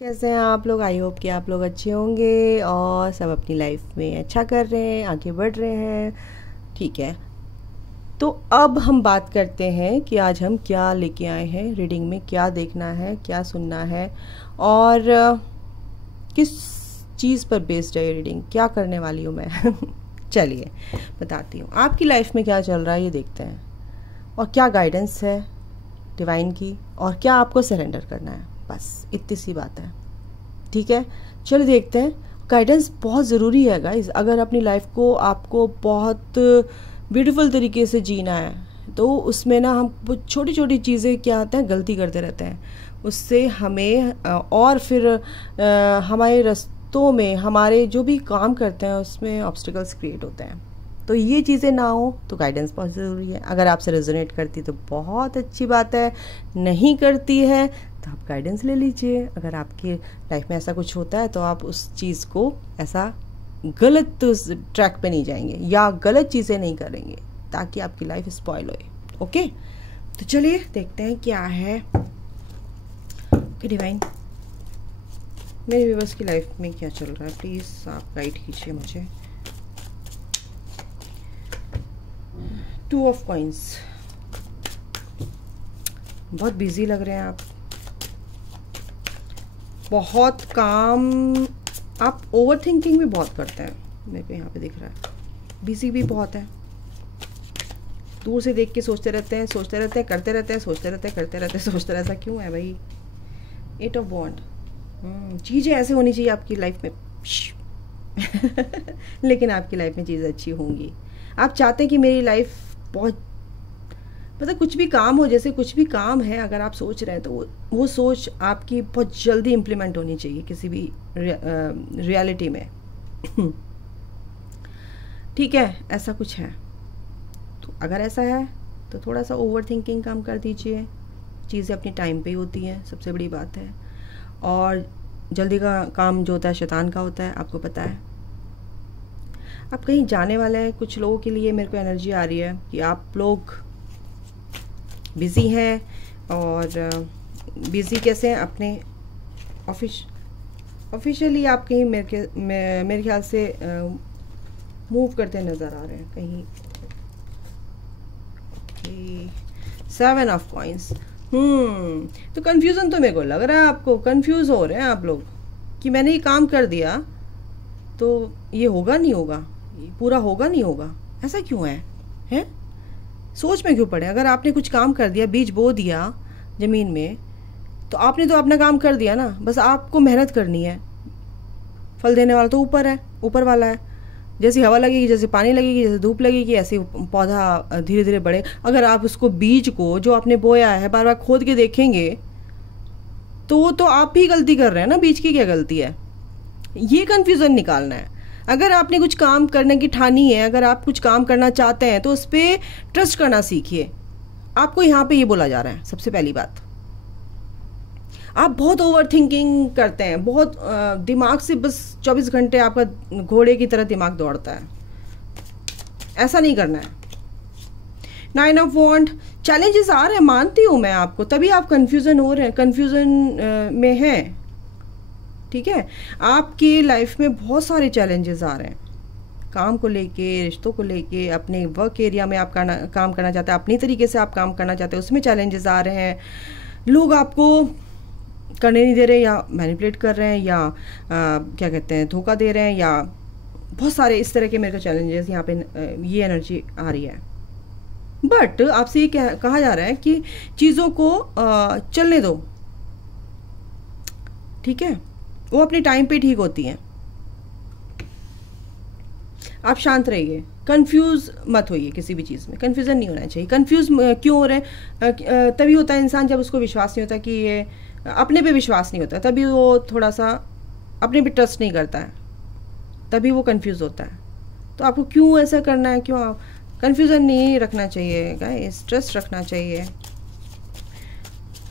कैसे हैं आप लोग। आई होप कि आप लोग अच्छे होंगे और सब अपनी लाइफ में अच्छा कर रहे हैं, आगे बढ़ रहे हैं। ठीक है, तो अब हम बात करते हैं कि आज हम क्या लेके आए हैं, रीडिंग में क्या देखना है, क्या सुनना है और किस चीज़ पर बेस्ड है ये रीडिंग, क्या करने वाली हूँ मैं। चलिए बताती हूँ आपकी लाइफ में क्या चल रहा है, ये देखते हैं और क्या गाइडेंस है डिवाइन की और क्या आपको सरेंडर करना है। बस इतनी सी बात है। ठीक है, चलो देखते हैं। गाइडेंस बहुत ज़रूरी है गाइस। अगर अपनी लाइफ को आपको बहुत ब्यूटीफुल तरीके से जीना है तो उसमें ना हम छोटी छोटी चीज़ें क्या होते हैं, गलती करते रहते हैं। उससे हमें और फिर हमारे रास्तों में हमारे जो भी काम करते हैं उसमें ऑब्स्टिकल्स क्रिएट होते हैं। तो ये चीज़ें ना हो तो गाइडेंस बहुत ज़रूरी है। अगर आपसे रेजोनेट करती तो बहुत अच्छी बात है, नहीं करती है तो आप गाइडेंस ले लीजिए। अगर आपकी लाइफ में ऐसा कुछ होता है तो आप उस चीज़ को ऐसा गलत ट्रैक पे नहीं जाएंगे या गलत चीज़ें नहीं करेंगे ताकि आपकी लाइफ स्पॉइल होए। ओके, तो चलिए देखते हैं क्या है। ओके डिवाइन, मेरे व्यूअर्स की लाइफ में क्या चल रहा है, प्लीज़ आप गाइड कीजिए मुझे। टू ऑफ कॉइंस, बहुत बिजी लग रहे हैं आप, बहुत काम, आप ओवर थिंकिंग भी बहुत करते हैं, मेरे को यहाँ पे दिख रहा है। बिजी भी बहुत है, दूर से देख के सोचते रहते हैं, सोचते रहते हैं, करते रहते हैं, सोचते रहते हैं, करते रहते हैं, सोचते रहते हैं। क्यों है भाई? एट ऑफ वॉन्ड, चीज़ें ऐसे होनी चाहिए आपकी लाइफ में। लेकिन आपकी लाइफ में चीज़ें अच्छी होंगी। आप चाहते हैं कि मेरी लाइफ बहुत, मतलब कुछ भी काम हो, जैसे कुछ भी काम है अगर आप सोच रहे हैं तो वो सोच आपकी बहुत जल्दी इम्प्लीमेंट होनी चाहिए किसी भी रियलिटी में। ठीक है, ऐसा कुछ है। तो अगर ऐसा है तो थोड़ा सा ओवर थिंकिंग कम कर दीजिए। चीज़ें अपनी टाइम पे ही होती हैं, सबसे बड़ी बात है। और जल्दी का काम जो होता है शैतान का होता है, आपको पता है। आप कहीं जाने वाले हैं, कुछ लोगों के लिए मेरे को एनर्जी आ रही है कि आप लोग बिज़ी हैं। और बिज़ी कैसे हैं, अपने ऑफिशियली आप कहीं मेरे ख्याल से मूव करते नज़र आ रहे हैं कहीं। Okay, 7 of coins. तो कन्फ्यूज़न तो मेरे को लग रहा है, आपको कंफ्यूज हो रहे हैं आप लोग कि मैंने ये काम कर दिया तो ये होगा नहीं होगा, ये पूरा होगा नहीं होगा। ऐसा क्यों है, हैं? सोच में क्यों पड़े? अगर आपने कुछ काम कर दिया, बीज बो दिया ज़मीन में, तो आपने तो अपना काम कर दिया ना। बस आपको मेहनत करनी है। फल देने वाला तो ऊपर है, ऊपर वाला है। जैसी हवा लगेगी, जैसे पानी लगेगी, जैसे धूप लगेगी, ऐसे पौधा धीरे धीरे बढ़े। अगर आप उसको बीज को जो आपने बोया है बार बार खोद के देखेंगे तो वो तो आप ही गलती कर रहे हैं ना, बीज की क्या गलती है? ये कन्फ्यूज़न निकालना है। अगर आपने कुछ काम करने की ठानी है, अगर आप कुछ काम करना चाहते हैं तो उस पर ट्रस्ट करना सीखिए। आपको यहाँ पे ये बोला जा रहा है। सबसे पहली बात, आप बहुत ओवर थिंकिंग करते हैं, बहुत दिमाग से बस 24 घंटे आपका घोड़े की तरह दिमाग दौड़ता है। ऐसा नहीं करना है। 9 ऑफ वॉन्ड, चैलेंजेस आ रहे हैं, मानती हूँ मैं आपको, तभी आप कंफ्यूजन हो रहे हैं, कंफ्यूजन में हैं। ठीक है, आपकी लाइफ में बहुत सारे चैलेंजेस आ रहे हैं, काम को लेके, रिश्तों को लेके, अपने वर्क एरिया में आप काम करना चाहते हैं, अपनी तरीके से आप काम करना चाहते हैं, उसमें चैलेंजेस आ रहे हैं। लोग आपको करने नहीं दे रहे, या मैनिपुलेट कर रहे हैं, या क्या कहते हैं, धोखा दे रहे हैं, या बहुत सारे इस तरह के मेरे को चैलेंजेस यहाँ पे ये एनर्जी आ रही है। बट आपसे ये कहा जा रहा है कि चीज़ों को चलने दो। ठीक है, वो अपने टाइम पे ठीक होती हैं। आप शांत रहिए, कंफ्यूज मत होइए किसी भी चीज़ में। कंफ्यूजन नहीं होना चाहिए। कंफ्यूज क्यों हो रहे हैं? तभी होता है इंसान जब उसको विश्वास नहीं होता, कि ये अपने पे विश्वास नहीं होता, तभी वो थोड़ा सा अपने पे ट्रस्ट नहीं करता है, तभी वो कंफ्यूज होता है। तो आपको क्यों ऐसा करना है? क्यों कंफ्यूजन नहीं रखना चाहिए गाइस, ट्रस्ट रखना चाहिए।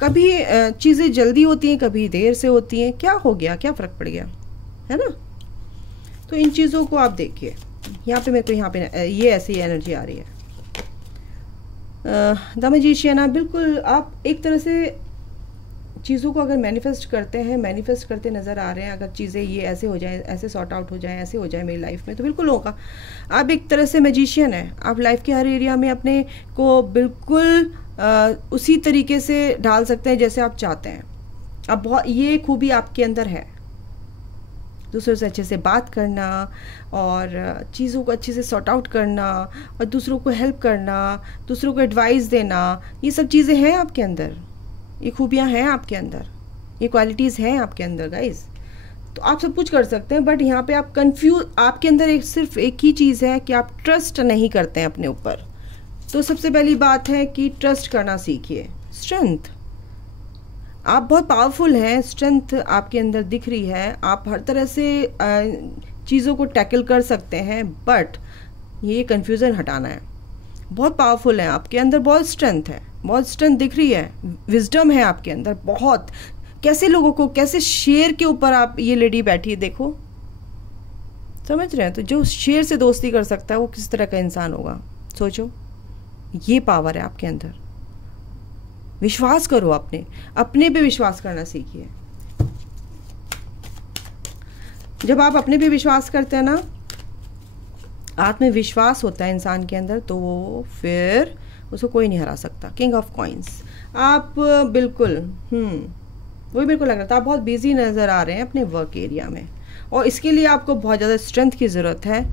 कभी चीज़ें जल्दी होती हैं, कभी देर से होती हैं। क्या हो गया, क्या फ़र्क पड़ गया, है ना? तो इन चीज़ों को आप देखिए। यहाँ पे मेरे को यहाँ पे ये ऐसी एनर्जी आ रही है। द मैजिशियन, बिल्कुल आप एक तरह से चीज़ों को अगर मैनिफेस्ट करते हैं, मैनिफेस्ट करते नज़र आ रहे हैं, अगर चीज़ें ये ऐसे हो जाए, ऐसे सॉर्ट आउट हो जाए, ऐसे हो जाए मेरी लाइफ में, तो बिल्कुल होगा। आप एक तरह से मैजिशियन हैं, आप लाइफ के हर एरिया में अपने को बिल्कुल उसी तरीके से ढाल सकते हैं जैसे आप चाहते हैं। अब बहुत ये खूबी आपके अंदर है, दूसरों से अच्छे से बात करना और चीज़ों को अच्छे से सॉर्ट आउट करना और दूसरों को हेल्प करना, दूसरों को एडवाइस देना, ये सब चीज़ें हैं आपके अंदर, ये खूबियाँ हैं आपके अंदर, ये क्वालिटीज़ हैं आपके अंदर गाइस। तो आप सब कुछ कर सकते हैं, बट यहाँ पे आप कंफ्यूज, आपके अंदर सिर्फ एक ही चीज़ है कि आप ट्रस्ट नहीं करते हैं अपने ऊपर। तो सबसे पहली बात है कि ट्रस्ट करना सीखिए। स्ट्रेंथ, आप बहुत पावरफुल हैं, स्ट्रेंथ आपके अंदर दिख रही है, आप हर तरह से चीज़ों को टैकल कर सकते हैं, बट ये कन्फ्यूज़न हटाना है। बहुत पावरफुल है आपके अंदर, बहुत स्ट्रेंथ है, बहुत स्ट्रेंथ दिख रही है, विजडम है आपके अंदर बहुत। कैसे लोगों को, कैसे शेर के ऊपर आप, ये लेडी बैठी है देखो, समझ रहे हैं? तो जो शेर से दोस्ती कर सकता है वो किस तरह का इंसान होगा, सोचो। ये पावर है आपके अंदर। विश्वास करो, अपने पे विश्वास करना सीखिए। जब आप अपने पे विश्वास करते हैं ना, आत्मविश्वास होता है इंसान के अंदर, तो वो फिर उसको कोई नहीं हरा सकता। किंग ऑफ कॉइंस, आप बिल्कुल वही मेरे को लग रहा था, आप बहुत बिजी नज़र आ रहे हैं अपने वर्क एरिया में, और इसके लिए आपको बहुत ज़्यादा स्ट्रेंथ की ज़रूरत है,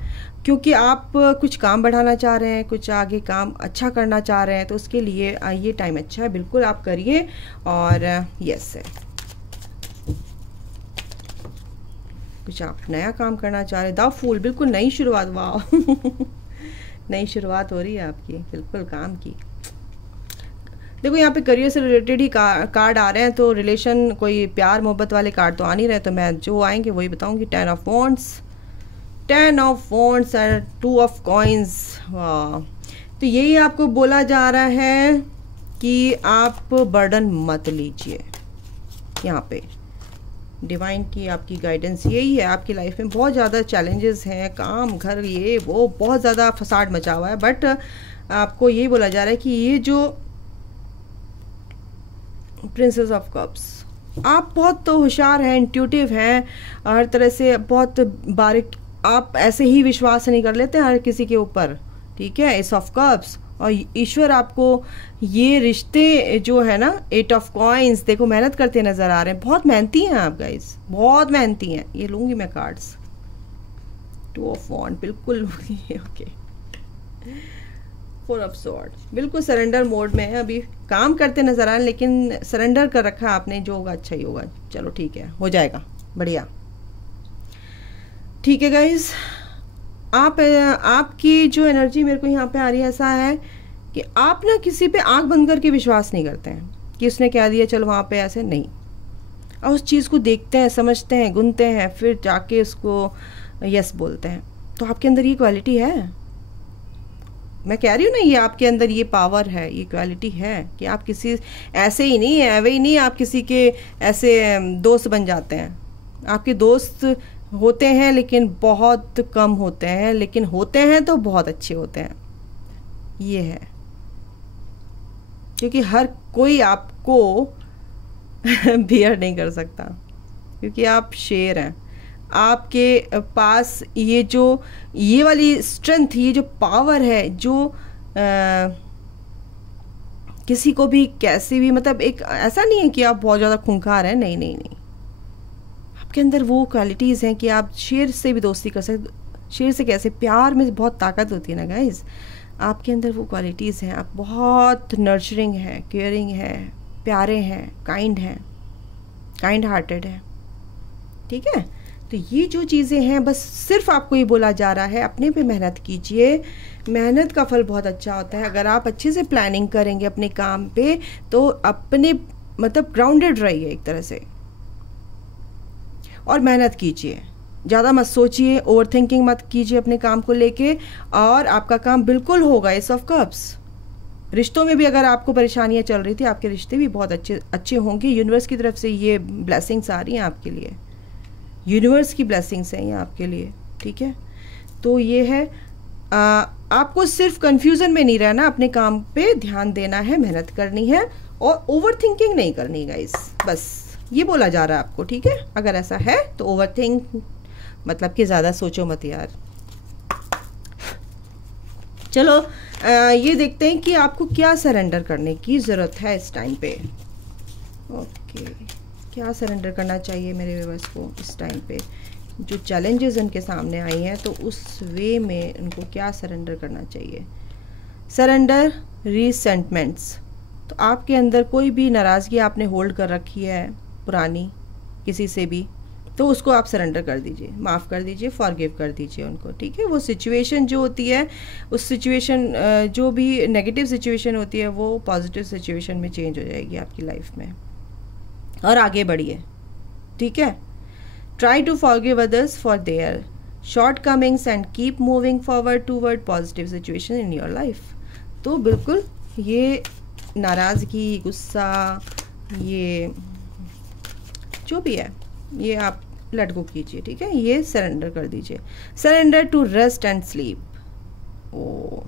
क्योंकि आप कुछ काम बढ़ाना चाह रहे हैं, कुछ आगे काम अच्छा करना चाह रहे हैं, तो उसके लिए ये टाइम अच्छा है, बिल्कुल आप करिए। और यस है, कुछ आप नया काम करना चाह रहे हैं, द फूल, बिल्कुल नई शुरुआत, वाह नई शुरुआत हो रही है आपकी, बिल्कुल काम की। देखो यहाँ पे करियर से रिलेटेड ही कार्ड आ रहे हैं, तो रिलेशन, कोई प्यार मोहब्बत वाले कार्ड तो आ नहीं रहे, तो मैं जो आएंगे वही बताऊंगी। 10 ऑफ वॉन्ड्स, 10 ऑफ वॉन्ड्स और 2 ऑफ कॉइन्स। वाह, तो यही आपको बोला जा रहा है कि आप बर्डन मत लीजिए। यहाँ पे डिवाइन की आपकी गाइडेंस यही है। आपकी लाइफ में बहुत ज़्यादा चैलेंजेस हैं, काम, घर, ये वो, बहुत ज़्यादा फसाड मचा हुआ है, बट आपको यही बोला जा रहा है कि ये जो प्रिंसेस ऑफ कप्स, आप बहुत तो होशियार हैं, इंट्यूटिव हैं, हर तरह से बहुत बारीक, आप ऐसे ही विश्वास नहीं कर लेते हर किसी के ऊपर, ठीक है। एस ऑफ कप्स, और ईश्वर आपको ये रिश्ते जो है ना, 8 ऑफ कॉइन्स, देखो मेहनत करते नजर आ रहे हैं, बहुत मेहनती हैं आप गाइस, बहुत मेहनती हैं। ये लूंगी मैं कार्ड्स, 2 ऑफ वॉन्ड, बिल्कुल लूंगी, ओके। 4 ऑफ स्वॉर्ड, बिल्कुल सरेंडर मोड में है, अभी काम करते नजर आ रहे हैं, लेकिन सरेंडर कर रखा है आपने, जो होगा अच्छा ही होगा, चलो ठीक है, हो जाएगा, बढ़िया, ठीक है गाइस। आपकी जो एनर्जी मेरे को यहाँ पे आ रही है, ऐसा है कि आप ना किसी पे आंख बंद करके विश्वास नहीं करते हैं कि उसने क्या दिया, चलो वहाँ पे, ऐसे नहीं। और उस चीज़ को देखते हैं, समझते हैं, गुनते हैं, फिर जाके उसको यस बोलते हैं। तो आपके अंदर ये क्वालिटी है, मैं कह रही हूँ ना, ये आपके अंदर ये पावर है, ये क्वालिटी है कि आप किसी, ऐसे ही नहीं है, वही नहीं आप किसी के ऐसे दोस्त बन जाते हैं। आपके दोस्त होते हैं लेकिन बहुत कम होते हैं, लेकिन होते हैं तो बहुत अच्छे होते हैं, ये है। क्योंकि हर कोई आपको बियर नहीं कर सकता, क्योंकि आप शेर हैं। आपके पास ये वाली स्ट्रेंथ, ये जो पावर है, जो किसी को भी कैसे भी, मतलब एक ऐसा नहीं है कि आप बहुत ज़्यादा खूंखार हैं, नहीं नहीं नहीं, आपके अंदर वो क्वालिटीज़ हैं कि आप शेर से भी दोस्ती कर सकते। शेर से कैसे, प्यार में बहुत ताकत होती है ना गाइज, आपके अंदर वो क्वालिटीज़ हैं। आप बहुत नर्चरिंग हैं, केयरिंग हैं, प्यारे हैं, काइंड हार्टेड हैं, ठीक है। तो ये जो चीज़ें हैं, बस सिर्फ आपको ये बोला जा रहा है, अपने पे मेहनत कीजिए, मेहनत का फल बहुत अच्छा होता है। अगर आप अच्छे से प्लानिंग करेंगे अपने काम पे, तो अपने मतलब ग्राउंडेड रहिए एक तरह से, और मेहनत कीजिए, ज़्यादा मत सोचिए, ओवर थिंकिंग मत कीजिए अपने काम को लेके, और आपका काम बिल्कुल होगा। एस ऑफ कप्स, रिश्तों में भी अगर आपको परेशानियां चल रही थी, आपके रिश्ते भी बहुत अच्छे होंगे। यूनिवर्स की तरफ से ये ब्लेसिंग्स आ रही हैं आपके लिए, यूनिवर्स की ब्लेसिंग्स हैं ये आपके लिए, ठीक है। तो ये है, आपको सिर्फ कंफ्यूजन में नहीं रहना, अपने काम पे ध्यान देना है, मेहनत करनी है, और ओवर थिंकिंग नहीं करनी गाइस, बस ये बोला जा रहा है आपको, ठीक है। अगर ऐसा है तो ओवर थिंक मतलब कि ज़्यादा सोचो मत यार। चलो ये देखते हैं कि आपको क्या सरेंडर करने की ज़रूरत है इस टाइम पे। ओके, क्या सरेंडर करना चाहिए मेरे व्यूअर्स को इस टाइम पे, जो चैलेंजेस उनके सामने आई हैं तो उस वे में उनको क्या सरेंडर करना चाहिए। सरेंडर रीसेंटमेंट्स, तो आपके अंदर कोई भी नाराज़गी आपने होल्ड कर रखी है पुरानी किसी से भी, तो उसको आप सरेंडर कर दीजिए, माफ़ कर दीजिए, फॉरगिव कर दीजिए उनको, ठीक है। वो सिचुएशन जो होती है, उस सिचुएशन जो भी नेगेटिव सिचुएशन होती है वो पॉजिटिव सिचुएशन में चेंज हो जाएगी आपकी लाइफ में, और आगे बढ़िए, ठीक है। Try to forgive others for their shortcomings and keep moving forward toward positive situation in your life. तो बिल्कुल ये नाराज़गी, गुस्सा, ये जो भी है ये आप लेट गो कीजिए, ठीक है। ये सरेंडर कर दीजिए। Surrender to rest and sleep. ओ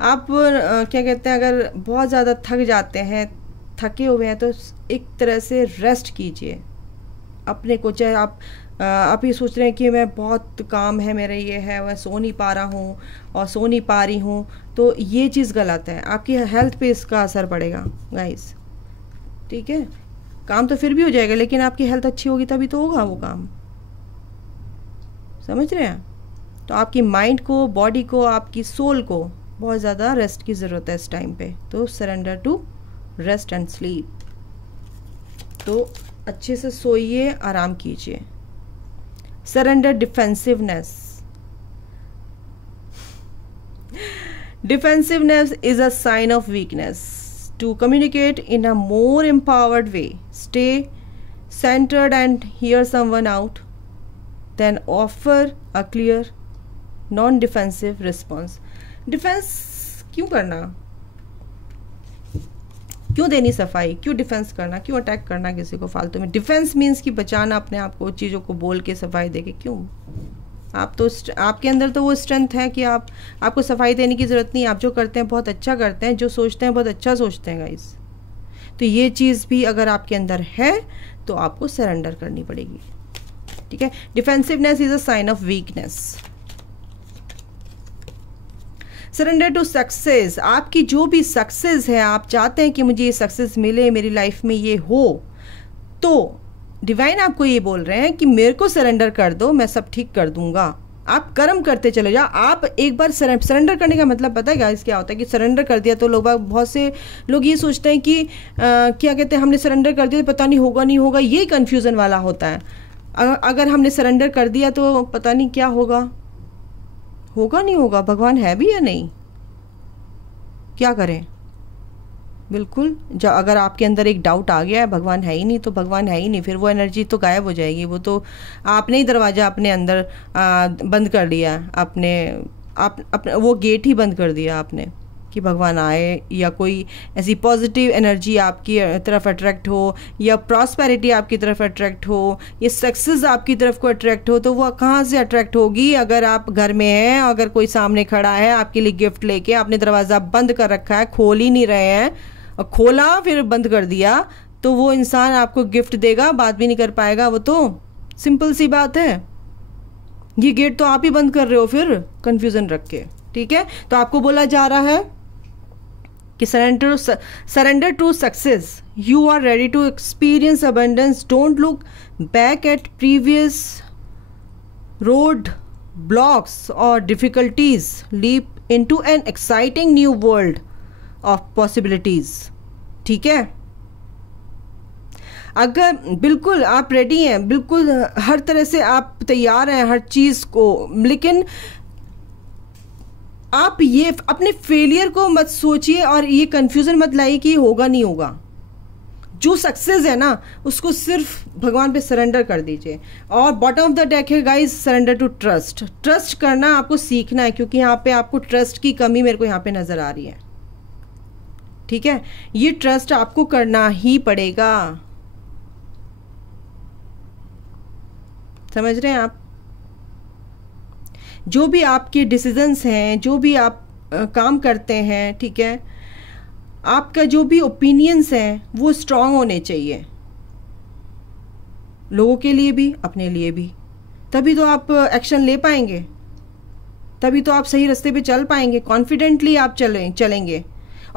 आप क्या कहते हैं, अगर बहुत ज़्यादा थक जाते हैं, थके हुए हैं, तो एक तरह से रेस्ट कीजिए अपने को। चाहे आप ये सोच रहे हैं कि मैं बहुत काम है मेरा, ये है, मैं सो नहीं पा रहा हूँ और सो नहीं पा रही हूँ, तो ये चीज़ गलत है। आपकी हेल्थ पे इसका असर पड़ेगा गाइस, ठीक है। काम तो फिर भी हो जाएगा, लेकिन आपकी हेल्थ अच्छी होगी तभी तो होगा वो काम, समझ रहे हैं। तो आपकी माइंड को, बॉडी को, आपकी सोल को बहुत ज़्यादा रेस्ट की ज़रूरत है इस टाइम पे। तो surrender to rest and sleep, तो अच्छे से सोइए, आराम कीजिए। Surrender defensiveness. Defensiveness is a sign of weakness. To communicate in a more empowered way, stay centered and hear someone out, then offer a clear non-defensive response. Defence क्यों करना, क्यों देनी सफाई, क्यों डिफेंस करना, क्यों अटैक करना किसी को फालतू में। डिफेंस मीन्स कि बचाना अपने आप को, चीज़ों को बोल के सफाई दे के, क्यों। आप तो आपके अंदर तो वो स्ट्रेंथ है कि आपको सफाई देने की ज़रूरत नहीं। आप जो करते हैं बहुत अच्छा करते हैं, जो सोचते हैं बहुत अच्छा सोचते हैं गाइस। तो ये चीज़ भी अगर आपके अंदर है तो आपको सरेंडर करनी पड़ेगी, ठीक है। Defensiveness is a sign of weakness. Surrender to success. आपकी जो भी सक्सेस है, आप चाहते हैं कि मुझे ये सक्सेस मिले, मेरी लाइफ में ये हो, तो डिवाइन आपको ये बोल रहे हैं कि मेरे को सरेंडर कर दो, मैं सब ठीक कर दूंगा। आप कर्म करते चले जाओ। आप एक बार सरेंडर करने का मतलब पता है गाइस क्या होता है, कि सरेंडर कर दिया तो बहुत से लोग ये सोचते हैं कि क्या कहते हैं, हमने सरेंडर कर दिया तो पता नहीं होगा नहीं होगा, यही कन्फ्यूज़न वाला होता है। अगर हमने सरेंडर कर दिया तो पता नहीं क्या होगा, होगा नहीं होगा, भगवान है भी या नहीं, क्या करें। बिल्कुल, जब अगर आपके अंदर एक डाउट आ गया है भगवान है ही नहीं, तो भगवान है ही नहीं, फिर वो एनर्जी तो गायब हो जाएगी। वो तो आपने ही दरवाज़ा अपने अंदर बंद कर लिया, अपने वो गेट ही बंद कर दिया आपने कि भगवान आए, या कोई ऐसी पॉजिटिव एनर्जी आपकी तरफ अट्रैक्ट हो, या प्रॉस्पेरिटी आपकी तरफ अट्रैक्ट हो, या सक्सेस आपकी तरफ को अट्रैक्ट हो। तो वो कहाँ से अट्रैक्ट होगी, अगर आप घर में हैं, अगर कोई सामने खड़ा है आपके लिए गिफ्ट लेके, आपने दरवाज़ा बंद कर रखा है, खोल ही नहीं रहे हैं, और खोला फिर बंद कर दिया, तो वो इंसान आपको गिफ्ट देगा, बात भी नहीं कर पाएगा। वो तो सिंपल सी बात है, ये गेट तो आप ही बंद कर रहे हो फिर कंफ्यूजन रख के, ठीक है। तो आपको बोला जा रहा है कि surrender to success, you are ready to experience abundance, don't look back at previous roadblocks और difficulties, leap into an exciting new world of possibilities, ठीक है। अगर बिल्कुल आप रेडी हैं, बिल्कुल हर तरह से आप तैयार हैं हर चीज़ को, लेकिन आप ये अपने फेलियर को मत सोचिए और ये कंफ्यूजन मत लाइए कि होगा नहीं होगा। जो सक्सेस है ना, उसको सिर्फ भगवान पे सरेंडर कर दीजिए। और बॉटम ऑफ द डेक है guys, surrender to trust. Trust करना आपको सीखना है, क्योंकि यहाँ पे आपको ट्रस्ट की कमी मेरे को यहाँ पे नजर आ रही है, ठीक है। ये ट्रस्ट आपको करना ही पड़ेगा, समझ रहे हैं आप। जो भी आपके डिसीजंस हैं, जो भी आप काम करते हैं, ठीक है, आपका जो भी ओपिनियंस है वो स्ट्रांग होने चाहिए, लोगों के लिए भी अपने लिए भी। तभी तो आप एक्शन ले पाएंगे, तभी तो आप सही रास्ते पे चल पाएंगे, कॉन्फिडेंटली आप चलेंगे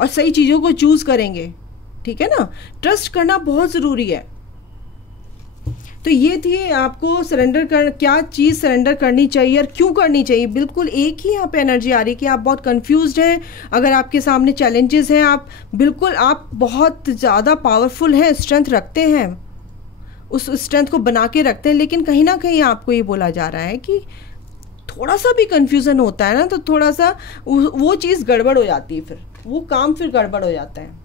और सही चीज़ों को चूज़ करेंगे। ठीक है ना, ट्रस्ट करना बहुत ज़रूरी है। तो ये थी आपको सरेंडर क्या चीज़ सरेंडर करनी चाहिए और क्यों करनी चाहिए। बिल्कुल एक ही यहाँ पे एनर्जी आ रही है कि आप बहुत कंफ्यूज्ड हैं, अगर आपके सामने चैलेंजेस हैं, आप बहुत ज़्यादा पावरफुल हैं, स्ट्रेंथ रखते हैं, उस स्ट्रेंथ को बना के रखते हैं, लेकिन कहीं ना कहीं आपको ये बोला जा रहा है कि थोड़ा सा भी कन्फ्यूज़न होता है ना तो थोड़ा सा वो चीज़ गड़बड़ हो जाती है, फिर वो काम फिर गड़बड़ हो जाता है।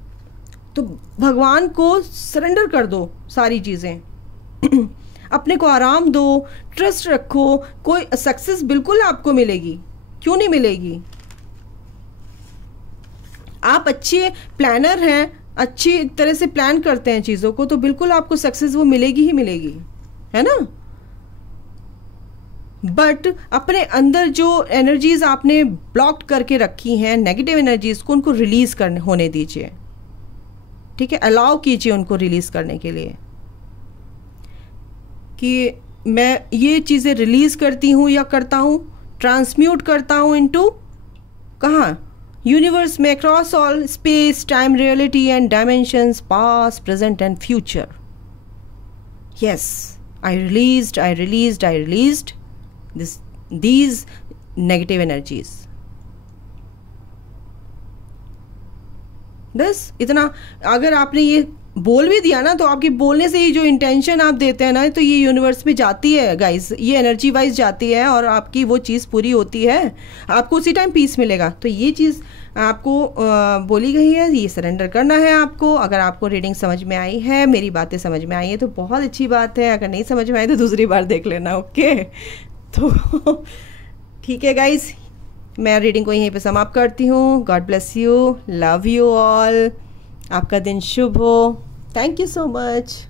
तो भगवान को सरेंडर कर दो सारी चीज़ें, अपने को आराम दो, ट्रस्ट रखो। कोई सक्सेस बिल्कुल आपको मिलेगी, क्यों नहीं मिलेगी। आप अच्छे प्लानर हैं, अच्छी तरह से प्लान करते हैं चीज़ों को, तो बिल्कुल आपको सक्सेस वो मिलेगी ही मिलेगी, है ना। बट अपने अंदर जो एनर्जीज आपने ब्लॉक करके रखी हैं, नेगेटिव एनर्जीज को, उनको रिलीज करने होने दीजिए। ठीक है, अलाउ कीजिए उनको रिलीज करने के लिए कि मैं ये चीज़ें रिलीज करती हूँ या करता हूँ, ट्रांसम्यूट करता हूँ इनटू कहाँ, यूनिवर्स में, across all space time reality and dimensions, past present and future. Yes, I released these negative energies। बस इतना, अगर आपने ये बोल भी दिया ना तो आपके बोलने से ही जो इंटेंशन आप देते हैं ना, तो ये यूनिवर्स में जाती है गाइस, ये एनर्जी वाइज जाती है और आपकी वो चीज़ पूरी होती है, आपको उसी टाइम पीस मिलेगा। तो ये चीज़ आपको बोली गई है, ये सरेंडर करना है आपको। अगर आपको रीडिंग समझ में आई है, मेरी बातें समझ में आई है तो बहुत अच्छी बात है, अगर नहीं समझ में आई तो दूसरी बार देख लेना। ओके, तो ठीक है गाइस, मैं रीडिंग को यहीं पे समाप्त करती हूँ। God bless you, love you all, आपका दिन शुभ हो। Thank you so much.